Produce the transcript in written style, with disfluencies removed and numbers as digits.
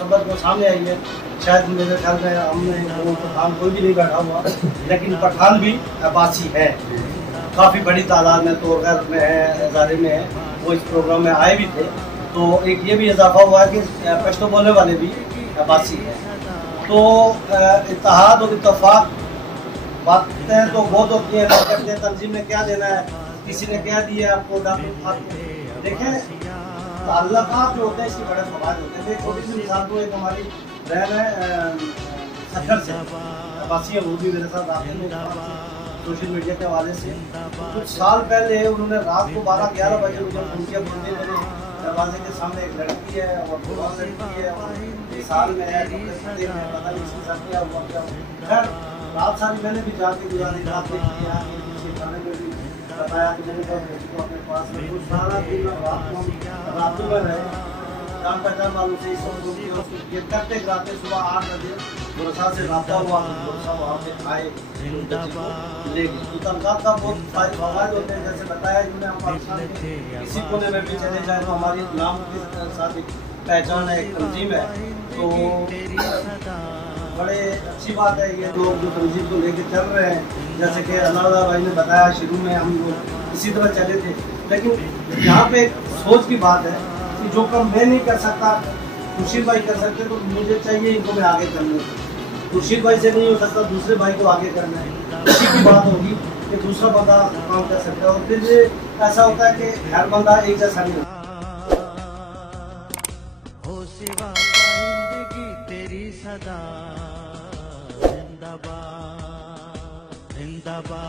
सबक वो सामने आई है। शायद मेरे ख्याल में हमने पठान कोई भी नहीं बैठा हुआ, लेकिन पठान भी अब्बासी है, काफ़ी बड़ी तादाद में तोड़गर में है, हज़ारे में है, वो इस प्रोग्राम में आए भी थे। तो एक ये भी इजाफा हुआ है कि पश्तो बोलने वाले भी अब्बासी हैं। तो इत्तेहाद और इत्तफाक बातें तो बहुत होती हैं, लोग कहते हैं तंजीम ने क्या देना है, किसी ने क्या दिया आपको, डॉक्टर देखें ताल्लुकात जो होते हैं इसके बड़े फवायद होते हैं। छोटी सी मिसाल तो एक हमारी बहन है सखर से, अब्बासी है, वो भी मेरे साथ आते हैं सोशल मीडिया के हवाले से। कुछ साल पहले उन्होंने रात को 12-11 बजे मुझे फोन किया, बोलते मेरे दरवाजे के सामने एक लड़की है और दो लड़की है और साल में है, पता नहीं इसके साथ क्या हुआ क्या। खैर रात सारी मैंने भी जाके गुजारी, रात में खाने में भी बताया कि मैंने को अपने पास में सारा दिन रातों में रहे, जान पहचान वालों से ये करते कराते सुबह 8 बजे गुरसा से रब्ता हुआ, गुरसा वहाँ पे आए ले गए। तो तनख्वाह का बहुत फवायद होते हैं, जैसे बताया जिन्हें हम पाकिस्तान के किसी कोने में भी चले जाए तो हमारी नाम के साथ एक पहचान है, एक तंजीम है। तो बड़े अच्छी बात है ये लोग जो तंजीम को लेके चल रहे हैं। जैसे कि अल्लाह भाई ने बताया शुरू में हम लोग इसी तरह चले थे, लेकिन यहाँ पे सोच की बात है कि जो काम मैं नहीं कर सकता खुर्शीद भाई कर सकते, तो मुझे चाहिए इनको मैं आगे करने को। खुर्शीद भाई से नहीं हो सकता, दूसरे भाई को आगे करना है। इसी की बात होगी कि दूसरा बंदा काम कर सकता है, और फिर ऐसा होता है कि हर बंदा एक जैसा नहीं होता। हो सिवा पाइंदगी तेरी सदा जिंदाबाद जिंदाबाद।